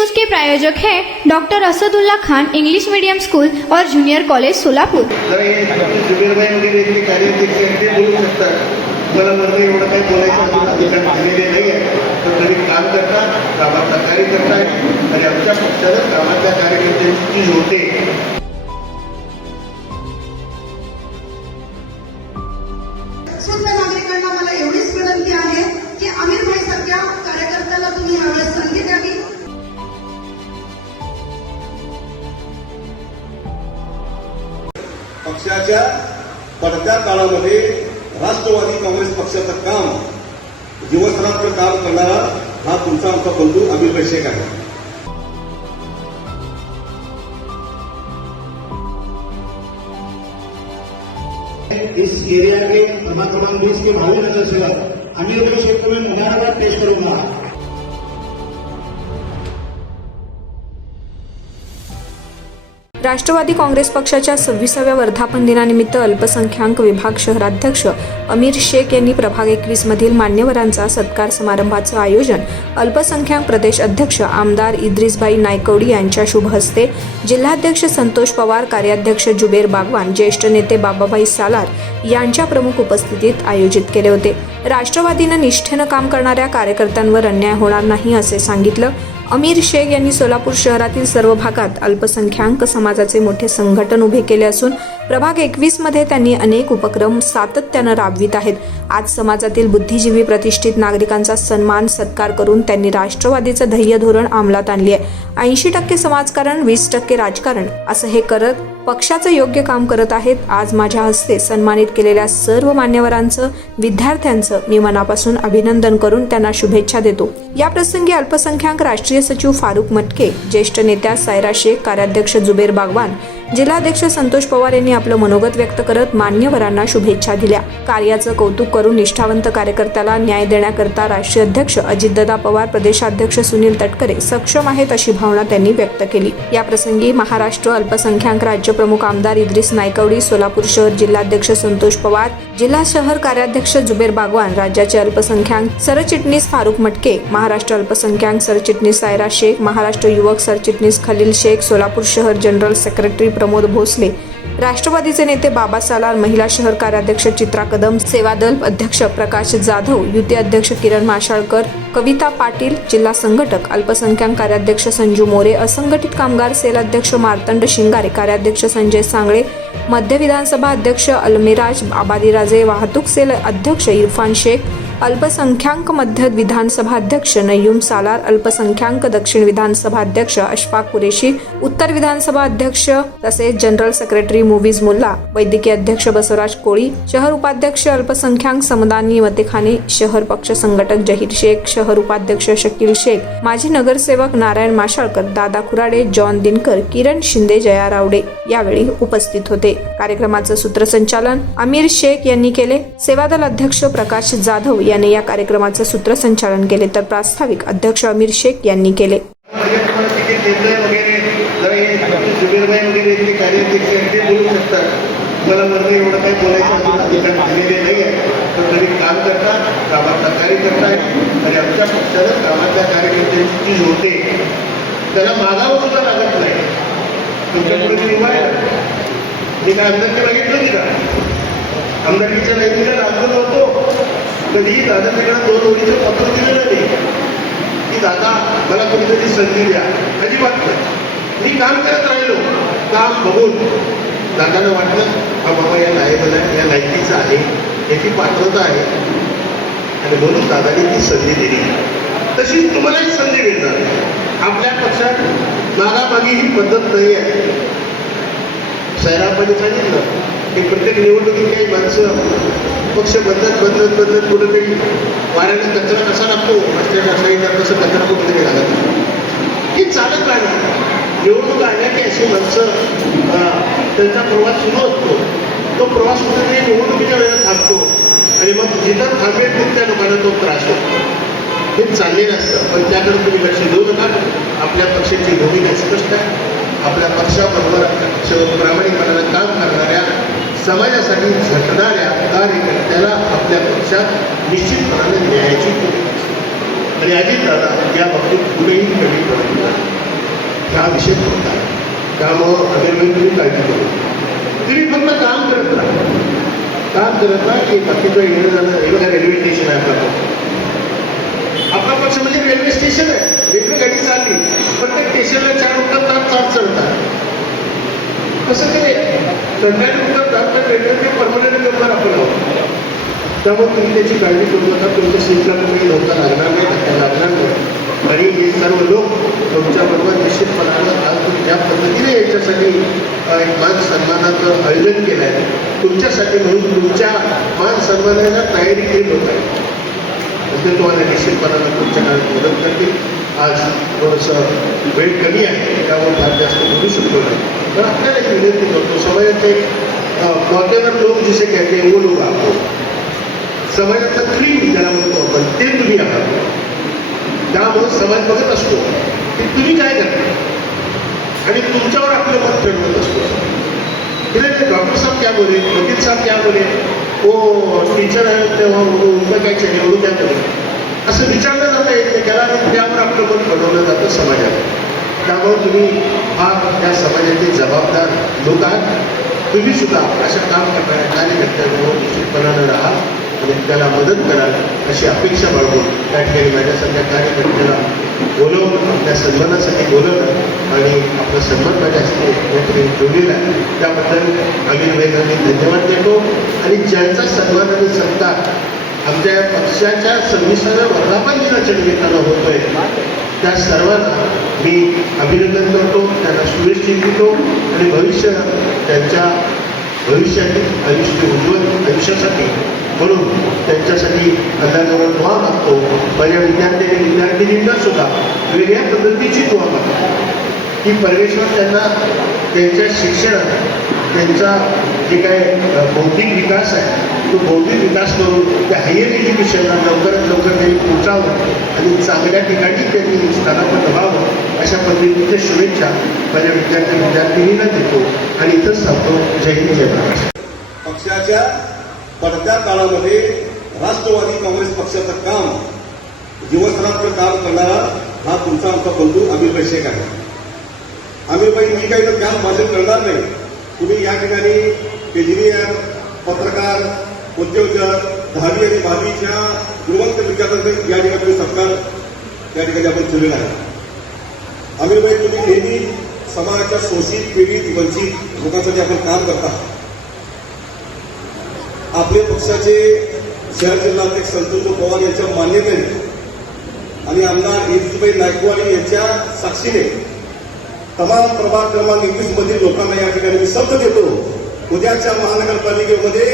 News के प्रायोजक हैं doctor Asadullah Khan English medium school और जूनियर कॉलेज सोलापुर। जुबेरभाई वगैरे इथले कार्याध्यक्ष आहेत, ते बोलू शकतात। मला मर्द एवढं काही बोलायचं अधिकार दिलेले नाही आहे, तर तरी काम करतात, कामाचा कार्य करतात आणि आमच्या पक्षाला कामाच्या कार्यकर्त्यांची चीज होते। शुद्ध नागरिकांना मला एवढीच विनंती आहे की आमिर भाई सारख्या कार्यकर्त्याला तुम्ही यावेळेस संधी द्यावी। पक्षाच्या पडत्या काळामध्ये राष्ट्रवादी काँग्रेस पक्षाचं काम दिवसरात्र काम करणारा हा तुमचा आमचा बंधू अमिर भाई शेख आहे। इस एरिया के क्रमांक 20 के भावी नगर सेवक अमीर भाई शेख को मैं मुबारकबाद पेश करूंगा। राष्ट्रवादी काँग्रेस पक्षाच्या 26व्या वर्धापन दिनानिमित्त अल्पसंख्याक विभाग शहराध्यक्ष अमीर शेख यांनी प्रभाग 21 मधील मान्यवरांचा सत्कार समारंभाचं आयोजन अल्पसंख्याक प्रदेश अध्यक्ष आमदार इद्रिसभाई नायकवडी यांच्या शुभ हस्ते, जिल्हाध्यक्ष संतोष पवार, कार्याध्यक्ष जुबेर बागवान, ज्येष्ठ नेते बाबाभाई सालार यांच्या प्रमुख उपस्थितीत आयोजित केले होते। राष्ट्रवादीनं निष्ठेनं काम करणाऱ्या कार्यकर्त्यांवर अन्याय होणार नाही असे सांगितलं। अमीर शेख यांनी सोलापूर शहरातील सर्व भागात अल्पसंख्याक समाजाचे मोठे संघटन उभे केले असून प्रभाग 21 मध्ये त्यांनी अनेक उपक्रम सातत्यानं राबवित आहेत। आज समाजातील बुद्धिजीवी प्रतिष्ठित नागरिकांचा सन्मान सत्कार करून त्यांनी राष्ट्रवादीचं ध्येय धोरण अंमलात आणले आहे। 80% समाजकारण, 20% राजकारण असं हे करत पक्षाचं योग्य काम करत आहेत। आज माझ्या हस्ते सन्मानित केलेल्या सर्व मान्यवरांचं, विद्यार्थ्यांचं मी मनापासून अभिनंदन करून त्यांना शुभेच्छा देतो। या प्रसंगी अल्पसंख्याक राष्ट्रीय सचिव फारुक मटके, ज्येष्ठ नेत्या सायरा शेख, कार्याध्यक्ष जुबेर बागवान, जिल्हाध्यक्ष संतोष पवार यांनी आपलं मनोगत व्यक्त करत मान्यवरांना शुभेच्छा दिल्या। कार्याचं कौतुक करून निष्ठावंत कार्यकर्त्याला न्याय देण्याकरता राष्ट्रीय अध्यक्ष अजितदादा पवार, प्रदेशाध्यक्ष सुनील तटकरे सक्षम आहेत अशी भावना त्यांनी व्यक्त केली। या प्रसंगी महाराष्ट्र अल्पसंख्याक राज्य प्रमुख आमदार इद्रिस नायकवडी, सोलापूर शहर जिल्हाध्यक्ष संतोष पवार, जिल्हा शहर कार्याध्यक्ष जुबेर बागवान, राज्याचे अल्पसंख्याक सरचिटणीस फारुक मटके, महाराष्ट्र अल्पसंख्याक सरचिटणीस सायरा शेख, महाराष्ट्र युवक सरचिटणीस खलील शेख, सोलापूर शहर जनरल सेक्रेटरी प्रमोद भोसले, राष्ट्रवादीचे नेते बाबा सालार, महिला शहर कार्याध्यक्ष चित्रा कदम, सेवादल अध्यक्ष प्रकाश जाधव, युती अध्यक्ष किरण माशाळकर, कविता पाटील, जिल्हा संघटक अल्पसंख्याक कार्याध्यक्ष संजू मोरे, असंघटित कामगार सेल अध्यक्ष मार्तंड शिंगारे, कार्याध्यक्ष संजय सांगळे, मध्य विधानसभा अध्यक्ष अलमिराज आबादीराजे, वाहतूक सेल अध्यक्ष इरफान शेख, अल्पसंख्याक मध्य विधानसभा अध्यक्ष नय्यूम सालार, अल्पसंख्याक दक्षिण विधानसभा अध्यक्ष अशफाक कुरेशी, उत्तर विधानसभा अध्यक्ष तसेच जनरल सेक्रेटरी मुवीज मुल्ला, वैद्यकीय अध्यक्ष बसवराज कोळी, शहर उपाध्यक्ष अल्पसंख्याक समदानी मतेखाने, शहर पक्ष संघटक जहीर शेख, शहर उपाध्यक्ष शकील शेख, माजी नगरसेवक नारायण माशाळकर, दादा खुराडे, जॉन दिनकर, किरण शिंदे, जया रावडे यावेळी उपस्थित होते। कार्यक्रमाचं सूत्रसंचालन अमीर शेख यांनी केले। सेवादल अध्यक्ष प्रकाश जाधव यांनी या कार्यक्रमाचं सूत्रसंचालन केले, तर प्रास्ताविक अध्यक्ष अमीर शेख यांनी केले। जुबेरभाई वगैरे इथले कार्याध्यक्ष आहेत, ते बोलू शकतात। मला मर्द एवढं काही बोलायचं अधिकार दिलेले नाही आहे, तर तरी काम करतात, कामाचा कार्य करतात आणि आमच्या पक्षाला कामाच्या कार्यकर्त्यांची चीज होते। त्याला मागावं सुद्धा लागत नाही। तुमच्यापुढे मी उभा आहे, मी काय आमदारकी मागितलं होती का? आमदारकीच्या लाईनीला लागलो होतो, कधीही दादाकडे 2 ओळीचं पत्र दिलेलं नाही की दादा मला कोणीतरी संधी द्या, अजिबात नाही। मी काम करत राहिलो, काम बघून दादांना वाटलं हा बाबा या लायकीचा आहे, याची पात्रता आहे आणि म्हणून दादाने ती संधी दिली। तशीच तुम्हालाही संधी मिळणार। आपल्या पक्षात मागामागी ही पद्धत नाही आहे। सायरापाने सांगितलं की प्रत्येक निवडणुकीत काही माणसं पक्ष बदलत कुठेतरी वाऱ्याने कचरा कसा लागतो, रस्त्याच्या साईडला कसं कचरा कुठेतरी लागत, ही चालत राहणार। निवडणूक आल्या की अशी माणसं त्यांचा प्रवास सुरू असतो, तो प्रवास कुठेतरी निवडणुकीच्या वेळेला थांबतो आणि मग जिथं थांबेल तिथल्या लोकांना तो त्रास होतो। हे चाललेलं असतं, पण त्याकडे तुम्ही लक्ष देऊ नका। आपल्या पक्षाची भूमिका स्पष्ट आहे। आपल्या पक्षाबरोबर आपल्या पक्षावर प्रामाणिकपणानं काम करणाऱ्या, समाजासाठी झटणाऱ्या कार्यकर्त्याला आपल्या पक्षात निश्चितपणाने न्यायाची आणि अजितदादा या बाबतीत कुठेही कमी पडत नाही. हा विषय होता. त्यामुळं अनिर्वय तुम्ही काळजी करू. तुम्ही फक्त काम करत राहा. काम करत राहा की बाकीचं येणं जाणं. हे बघा रेल्वे स्टेशन आहे आपला पक्ष म्हणजे रेल्वे स्टेशन आहे. रेल्वे गाडी चालली प्रत्येक स्टेशनला 4 उतरतात 4 चढतात. कसं ते चढण्याने उतरतात तर रेल्वेचे परमनंट मेंबर आपण आहोत. त्यामुळे तुम्ही त्याची काळजी करू नका. तुमच्या सीटला तुम्ही लवकर लागणार नाही, धक्का लागणार नाही. आणि हे सर्व लोक तुमच्याबरोबर निश्चितपणानं आज तुम्ही ज्या पद्धतीने याच्यासाठी एक मान सन्मानाचं आयोजन केलं आहे तुमच्यासाठी म्हणून तुमच्या मान सन्मानाला तयारी केली होत आहे. ते तुम्हाला निश्चितपणानं तुमच्या काळात मदत करतील. आज थोडंसं वेळ कमी आहे त्यामुळे फार जास्त बोलू शकतो नाही. तर आपल्याला एक विनंती करतो. समाजाचे वॉटेवर लोक जिसे कहते हैं वो लोग आपको समाजाचा क्रीम ज्याला म्हणतो आपण ते तुम्ही आहात. त्यामुळे समाज बघत असतो की तुम्ही काय करता आणि तुमच्यावर आपलं मत ठरवत असतो. डॉक्टर साहब क्या बोले, वकील साहब क्या बोले, वो टीचर आहे तेव्हा उनका काय चाहिए वो क्या बोले असं विचारलं जातं एकमेकाला आणि त्यावर आपलं मत बनवलं जातं समाजात. त्यामुळे तुम्ही हा या समाजाचे जबाबदार लोक आहात. तुम्ही सुद्धा अशा काम करणाऱ्या कार्यकर्त्यांवर निश्चितपणानं राहा आणि त्याला मदत कराल अशी अपेक्षा बाळगून त्या ठिकाणी माझ्यासारख्या कार्यकर्त्याला बोलवून त्या सन्मानासाठी बोलवलं आणि आपला सन्मान माझ्या हस्ते या ठिकाणी जोडलेला आहे. त्याबद्दल अमीर भाईंना धन्यवाद देतो. आणि ज्यांचा सन्मान आणि सत्कार आमच्या पक्षाच्या 26व्या वर्धापन दिनाच्या निमित्तानं होतोय त्या सर्वांना मी अभिनंदन करतो. त्यांना शुभेच्छा देतो आणि त्यांच्या भविष्यातील आयुष्य उज्ज्वल आयुष्यासाठी म्हणून त्यांच्यासाठी अल्लाजवळ दुआ मागतो. माझ्या विद्यार्थिनींना सुद्धा वेगळ्या पद्धतीची दुआ मागतो की परमेश्वर त्यांना त्यांच्या शिक्षणात त्यांचा जे काय बौद्धिक विकास आहे तो बौद्धिक विकास करून त्या हायर एज्युकेशनला लवकरात लवकर त्यांनी पोचावं आणि चांगल्या ठिकाणी त्यांनी स्थानापन्न व्हावं अशा पद्धतीच्या शुभेच्छा माझ्या विद्यार्थिनींना देतो आणि इथंच सांगतो. जय हिंद जय महाराष्ट्र. पक्षाच्या पडत्या काळामध्ये राष्ट्रवादी काँग्रेस पक्षाचं काम दिवसरात्र काम करणारा हा तुमचा आमचा बंधू अमीरभाई शेख आहे. अमीरभाई मी काही तर ज्ञान भाषण करणार नाही. तुम्ही या ठिकाणी केजरीवाल पत्रकार उद्योजक 10वी आणि 12वीच्या गुणवंत विद्यार्थ्यांचा या ठिकाणी सत्कार या ठिकाणी आपण ठेवलेला आहे. अमीरभाई तुम्ही नेहमी समाजाच्या शोषित पीडित वंचित लोकांसाठी आपण काम करता. आपल्या पक्षाचे शहर जिल्हाध्यक्ष संतोष पवार यांच्या मान्यतेने आणि आमदार येजूबाई नायकवाडी यांच्या साक्षीने तमाम प्रभाग क्रमांक 21 मधील लोकांना या ठिकाणी मी शब्द देतो. उद्याच्या महानगरपालिकेमध्ये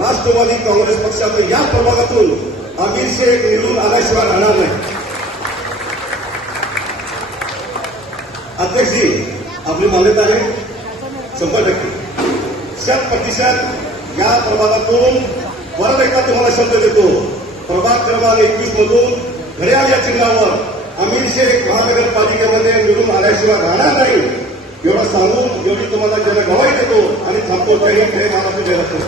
राष्ट्रवादी काँग्रेस पक्षाचं या प्रभागातून अमीर शेख निवडून आल्याशिवाय राहणार नाही. अध्यक्षजी आपली मान्यता आहे 100%. 100% या प्रभागातून परत एकदा तुम्हाला शब्द देतो. प्रभाग क्रमांक 21 मधून घड्याळ या चिन्हावर अमीर शेख महानगरपालिकेमध्ये निवडून आल्याशिवाय राहणार नाही एवढं सांगून एवढी तुम्हाला जनगवाही देतो आणि थांबतो. जय हिंद जय महाराष्ट्र जय राष्ट्र.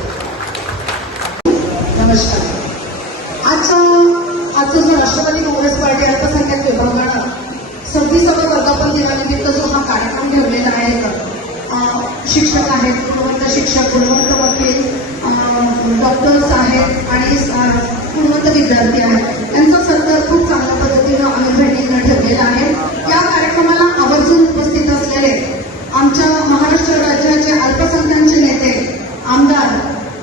नमस्कार. आजचा जो राष्ट्रवादी काँग्रेस पार्टी अल्पसंख्याक विभागानं 26व्या वर्धापन दिनानिमित्त जो हा कार्यक्रम ठेवलेला आहे शिक्षक आहेत, गुणवंत शिक्षक, गुणवंत वकील, डॉक्टर्स आहेत आणि गुणवंत विद्यार्थी आहेत यांचा सत्कार खूप चांगल्या पद्धतीनं अमीरभाईंनी ठेवलेला आहे. या कार्यक्रमाला आवर्जून उपस्थित असलेले आमच्या महाराष्ट्र राज्याचे अल्पसंख्याकांचे नेते आमदार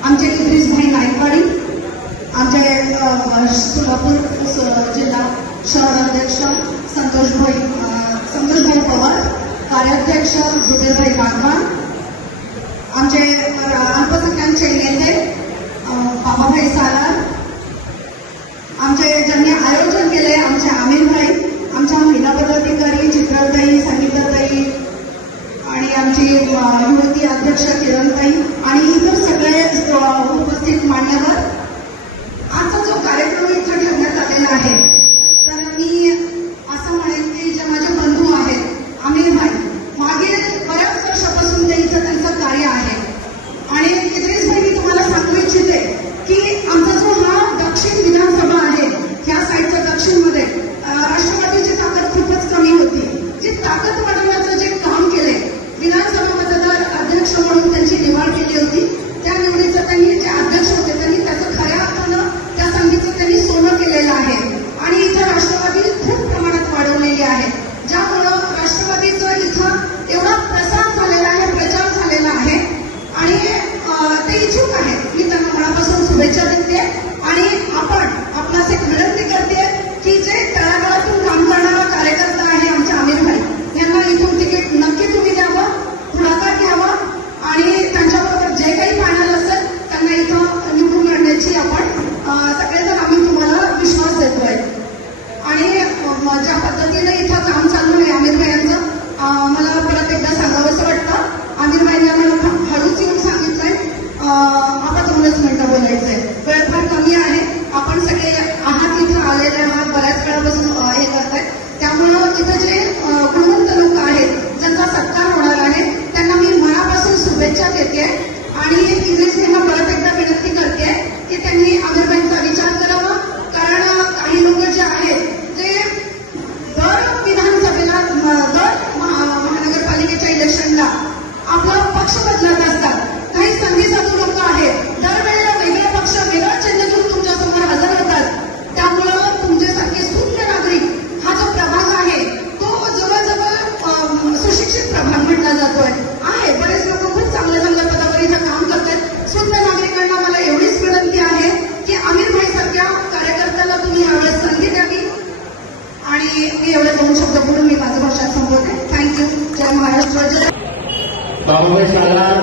आमचे इद्रिसभाई नायकवाडी, आमचे सोलापूर जिल्हा शहर अध्यक्ष संतोषभाई पवार, कार्याध्यक्ष जुबेरभाई गांधवार, आमचे अल्पसंख्याकांचे नेते बाबाभाई सालार, आमचे ज्यांनी आयोजन केले आमचे आमीरभाई, आमच्या महिला पदाधिकारी चित्रताई, संगीताताई आणि आमची युवती अध्यक्ष किरणताई आणि इतर सगळे उपस्थित मान्यवर. आजचा जो कार्यक्रम इथं ठेवण्यात आलेला आहे तर मी असं म्हणेन की जे माझे बंधू आहेत आमीरभाई मागील बऱ्याच वर्षापासून ते इथं त्यांचं कार्य आहे आणि इद्रिसभाई मी तुम्हाला सांगू इच्छिते की आमचा जो हा दक्षिण विधानसभा आहे ह्या साईडच्या दक्षिणमध्ये राष्ट्रवादीचे बऱ्याच वेळापासून हे करतायत. त्यामुळं इथं जे गुणवंत लोक आहेत ज्यांचा सत्कार होणार आहे त्यांना मी मनापासून शुभेच्छा देते आणि इंग्रजींना परत एकदा विनंती करते की त्यांनी आमिरबाईंचा विचार करावा. कारण काही लोक जे आहेत ते दर विधानसभेला दर महानगरपालिकेच्या इलेक्शनला आपला पक्ष बदलत असतात. काही संधी साधू लोक आहेत दरवेळेला वेगळा पक्ष वेगळा चिन्ह घेऊन तुमच्यासमोर हजर होतात. त्यामुळं तुमच्यासारखे सुज्ञ नागरिक हा जो प्रभाग आहे तो जवळजवळ सुशिक्षित प्रभाग म्हटला जातोय आहे. बरेच लोक खूप चांगल्या चांगल्या पदावर इथं काम करतात. सुज्ञ नागरिकांना मला एवढीच विनंती आहे की आमिरभाई सारख्या कार्यकर्त्याला तुम्ही यावेळेस संधी द्यावी. आणि मी एवढे 2 शब्द बोलून मी माझं भाषण संपवते. थँक्यू. जय महाराष्ट्र. जय बाबाभाई सालार,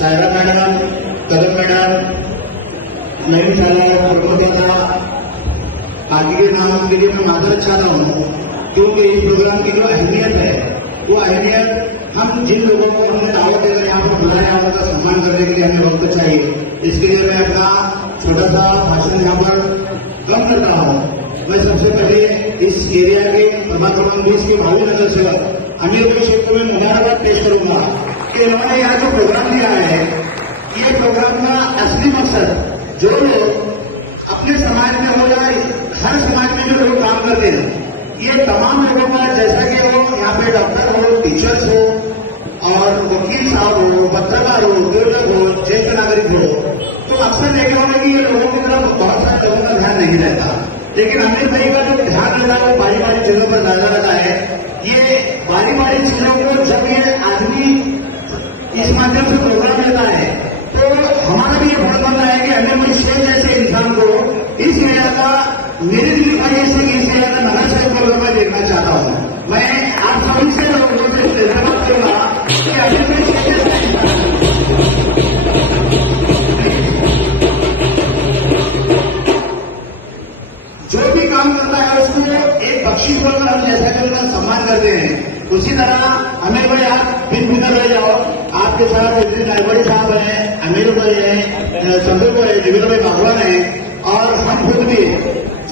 सायरा मैडम, कदम मैडम, नईम सालार, प्रमोद दादा, आगे के नाम के लिए मैं माजरत चाहता हूँ क्योंकि इस प्रोग्राम की जो अहमियत है वो अहमियत हम जिन लोगों को हमने दावत देकर यहाँ पर बुलाया उनका सम्मान करने के लिए हमें वक्त चाहिए. इसके लिए मैं अपना छोटा सा भाषण यहाँ पर कम करता हूँ. मैं सबसे पहले इस एरिया के प्रभाग क्रमांक 20 के भावी नगर सेवक अमीरभाई शेख को मैं मुबारकबाद पेश करूंगा कि इन्होंने यहाँ जो प्रोग्राम दिया है ये प्रोग्राम का असली मकसद जो लोग अपने समाज में हो या हर समाज में जो लोग काम करते हैं ये तमाम लोगों का, जैसा कि वो यहाँ पे डॉक्टर हो, टीचर्स हो और वकील साहब हो, पत्रकार हो, उद्योजक हो, ज्येष्ठ नागरिक हो, तो अक्सर देखे होंगे कि ये लोगों की तरफ बहुत सारे लोगों का ध्यान नहीं रहता. लेकिन अमीरभाई का जो ध्यान रहता है वो बारी बारी चीजों पर ज्यादा रहता है. ये बारी बारी चीजों को जब ये आदमी इस माध्यम से प्रोग्राम लेता है तो हमारा भी ये फर्ज बनता है कि अमीरभाई शेख जैसे इंसान को इस एरिया का मेरे दिल का ये से इस एरिया का नगर सेवक प्रोग्राम में देखना चाहता हूँ. मैं आप सभी से लोगों से धन्यवाद करूंगा कि अमीरभाई शेख जैसे जो भी काम करता है उसको एक बख्शिश बोलकर हम जैसा कि उनका सम्मान करते हैं उसी तरह अमीरभाई आप बिन बिनर रह जाओ. आपके साथ नायबड़ी साहब हैं, अमीरभाई हैं, चंद्रपुर है, जीवीरभाई बागवान है और हम खुद भी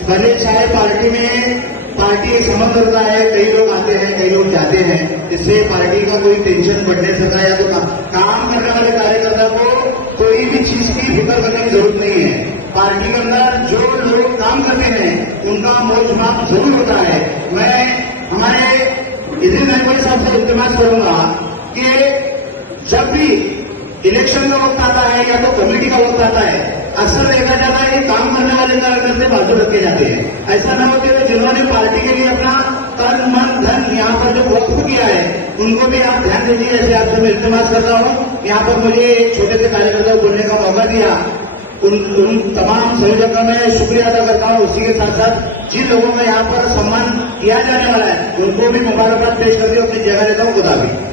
भले चाहे पार्टी में पार्टी एक संबंध होता है. कई लोग आते हैं, कई लोग जाते हैं. इससे पार्टी का कोई टेंशन बढ़ने सकता है या तो काम करने वाले कार्यकर्ता को कोई भी चीज की फिक्र करने की जरूरत नहीं है. पार्टी के अंदर जो लोग काम करते हैं उनका मोल माप जरूर होता है. मैं हमारे इधर नायबड़ी साहब से इल्तिमास करूंगा कि जब भी इलेक्शन का वक्त आता है या तो कमेटी का वक्त आता है अक्सर देखा जाता है कि काम करने वाले कार्यकर्ता बाजू रखे जाते हैं. ऐसा न होते हुए जिन्होंने पार्टी के लिए अपना तन मन धन यहाँ पर जो वक्त किया है उनको भी आप ध्यान दीजिए. ऐसे आपसे मैं इल्तिमास करता हूँ. यहाँ पर मुझे एक छोटे से कार्यकर्ता को बोलने का मौका दिया. उन तमाम संयोजकों का मैं शुक्रिया अदा करता हूँ. उसी के साथ साथ जिन लोगों का यहाँ पर सम्मान किया जाने वाला है उनको भी मुबारकबाद पेश करके अपनी जगह लेता हूँ. खुदा हाफिज़.